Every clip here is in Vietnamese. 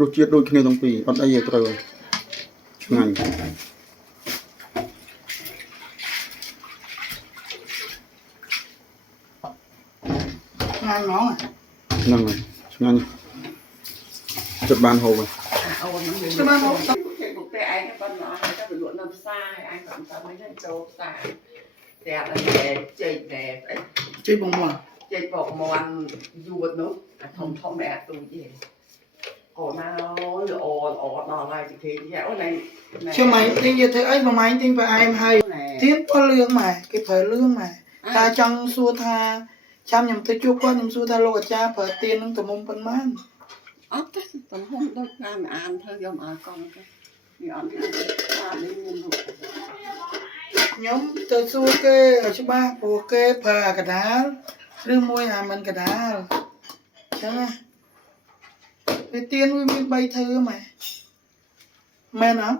รสជាតិដូចគ្នាទាំងពីរអត់អីទេត្រូវឆ្ងាញ់ ngon ngon à ហ្នឹងហើយឆ្ងាញ់ចិត្តបានហូបហើយ cho ba một một cái anh con nói các bình luận làm sai anh còn sao mấy anh châu sai đẹp là đẹp chơi bông mòn chơi bột mòn ruột nữa thông thông mẹ tôi gì ồ nào ồ nó lại thì dẻo này cho mày tiếng như thế ấy mà mày tiếng phải ai em hay tiếng có lương mà cái thời lương mà ta trong xua tha chăm nhầm tới chua con nhầm xua tha lô cha phải tiền nâng tụi mông phân man ốc thế tụi không đâu ra mà ăn thôi do mà con cái nhọn ăn đi luôn nhóm tới xua kê ở chỗ ba bùa kê phà cả đá lương môi à mình cả đá chẳng à cái tiền với mình bay thư mà men hả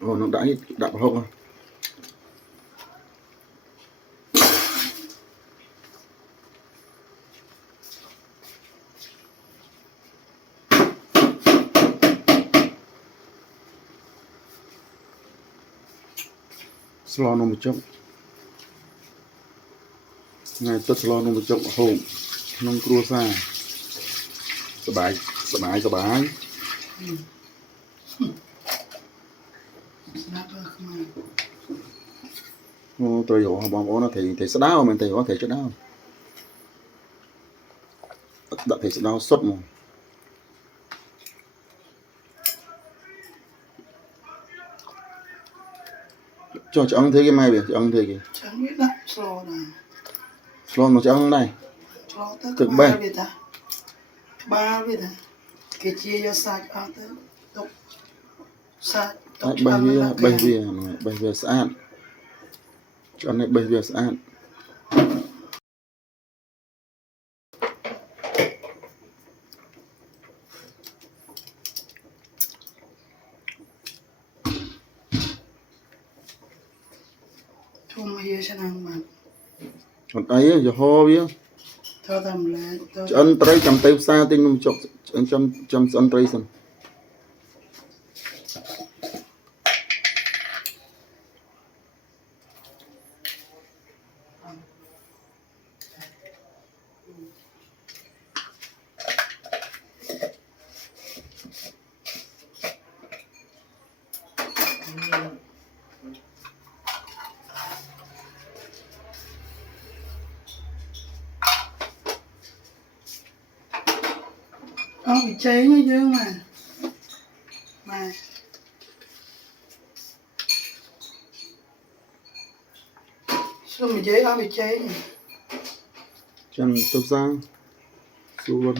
Ồ, nó đã hộp rồi. Slo nó một chút. Ngày tất slo nó một chút hộp. Nông cua xa. Sờ bái. Tôi hiểu bọn bố nó thì sẽ đau mình thì có thể cho đau đã thì sẽ đau suốt mà cho ăn thế cái mai vậy ăn thế kì chẳng biết lắm slo này slo nó cho ăn này thực ba biết à ba biết à cái chia cho sạch ăn tới đục sạch bây giờ sát cho này bây giờ sát thùng hier cho nàng mà còn ấy giờ ho biết thơ tầm lệ ăn tray chấm tay xa tinh nó chọc chấm ăn tray xong nó bị cháy như chứ mà sao bị cháy nó bị cháy nhỉ chấm tay xa su luôn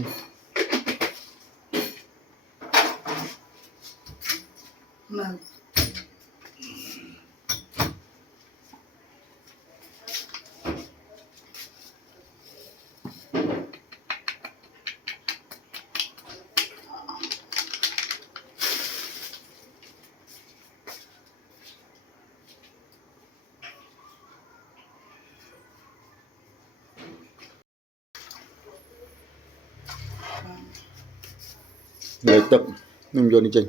nào để tập mình vô đi trình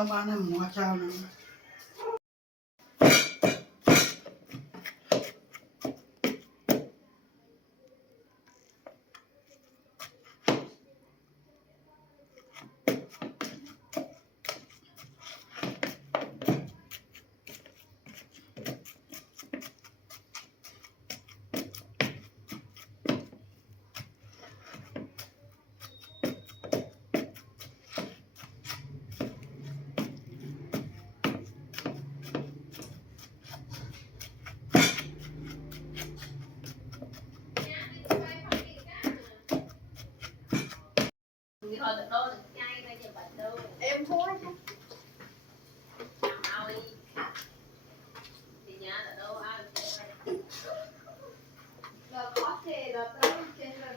cho ba này mua trao nữa em thôi là có thể là tới trên rồi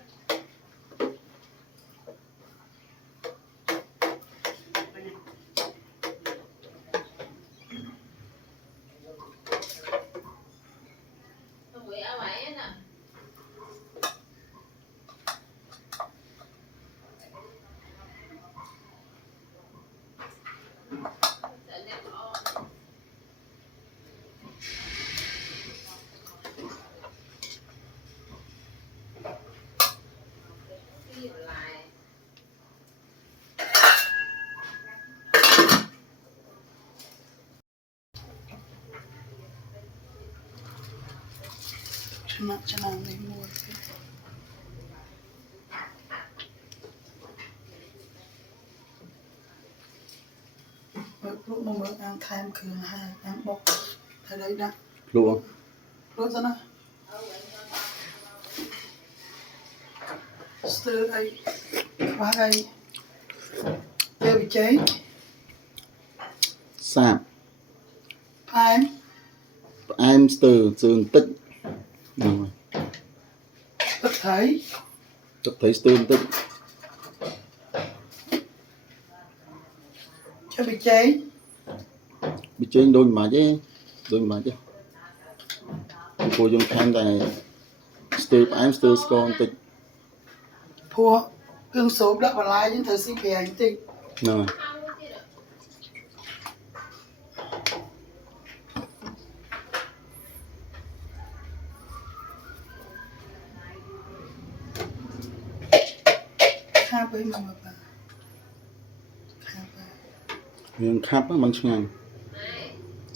cho nàng này mua lúc mà ăn tham cường hai ăn bọc ở đây đã luôn lúc đó nè stir ấy quá ấy đều bị cháy sạp em em từ dương tích rồi tất thấy tôi thấy tương tích cho bị cháy bị chơi đôi mà chứ cô dùng tham này em từ con tích thua cương số đã vào lại những thời sinh về hành tinh rồi khá với mà bà khá với miếng khắp áมันឆ្ងាញ់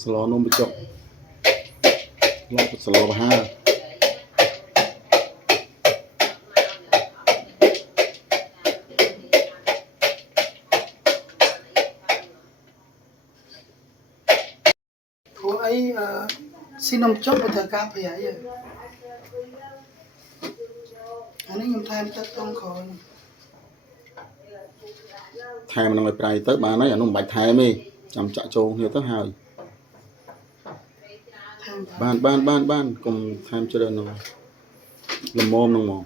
ស្លនំបញ្ចុកស្លបហា thua ấy xin ông chốt một thời gian phải ấy rồi anh ấy nhầm tham tất không khỏi ថែមនឹងឲ្យប្រៃទៅបានហើយអានោះមិនបាច់ថែមទេចាំចាក់ចូលគ្នាទៅហើយ tham បានកុំថែមច្រើនហ្នឹងល្មមហ្នឹងហ្មង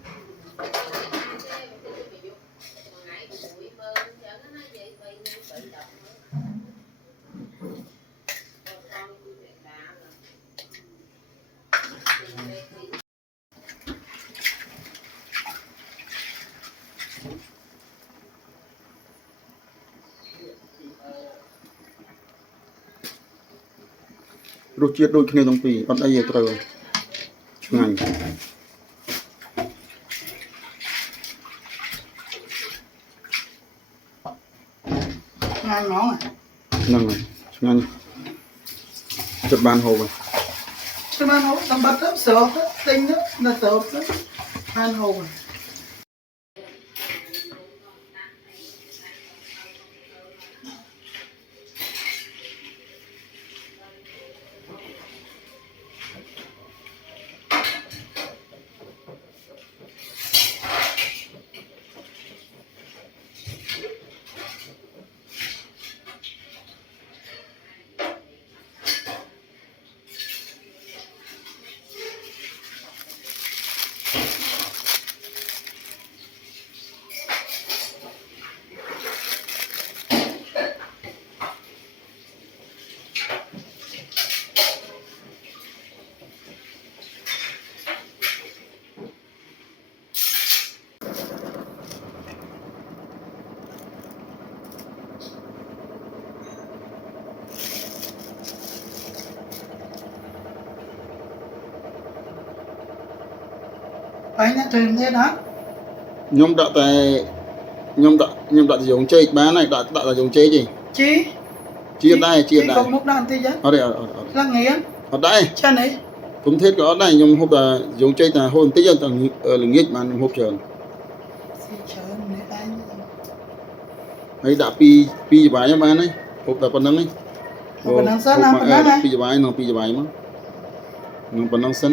รสជាតិដូចគ្នាទាំងពីរអត់អីទេត្រូវឆ្ងាញ់ ngon ngon à ហ្នឹងហើយឆ្ងាញ់ចិត្តបានហូបហើយ cho bạn hổ tầm bát đó sợ tinh đó là sợ đó ăn hổ à anh đã tìm thế đó ខ្ញុំដាក់តែខ្ញុំដាក់យងចេកបានហើយដាក់តែយងចេកទេ chí ជាតិដែរ còn lúc đó anh tí chứ អត់ទេអត់ là nghĩa អត់ដែរ cha này គុំធេតក៏អត់ដែរខ្ញុំហូបតែយងចេកតែហូបបន្តិចតែល្ងាចបានខ្ញុំហូបច្រើន thì chờ này anh ហើយដាក់ពីច្បាយបានហើយហូបតែប៉ុណ្្នឹងឯង ប៉ុណ្ណឹងសិនណាប៉ុណ្ណឹងណា ពីច្បាយនឹងពីច្បាយមកនឹងប៉ុណ្្នឹងសិន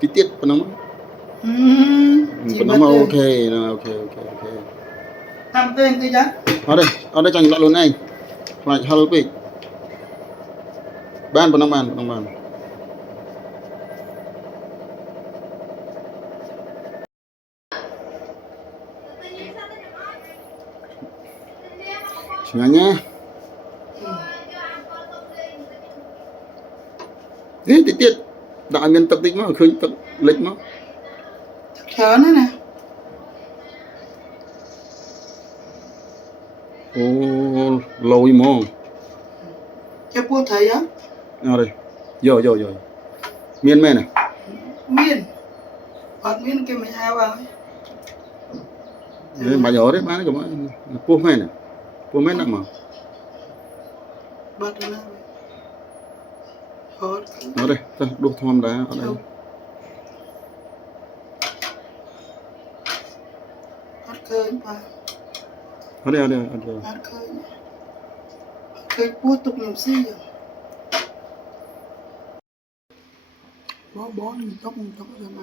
ពីទៀតប៉ុណ្្នឹងមក ប៉ុណ្្នឹងមកអូខេអូខេ Tam tên cái giá. ở đây chẳng lọ luôn anh lại hello big ban bên ban Ngắn nhá. Thế thì tiết đại miền tập tích mà khơi tập lịch mà. Chờ nó nè. Ô lâu mà. Cho bố thấy á. À đây. Rồi. Miên mê này. Miên. Bọt miên cái mày ao vào. Đấy bà nhỏ đấy bán cái mà pua mê này. Pua mê nặng mà. Bọt nó. Hốt. Ở đây, ta đục thom đá ở đây. Hốt khơi mà. Ở đây. Hốt khơi. Khơi bố tục nhầm xí rồi. Bó nhìn tóc ra mà.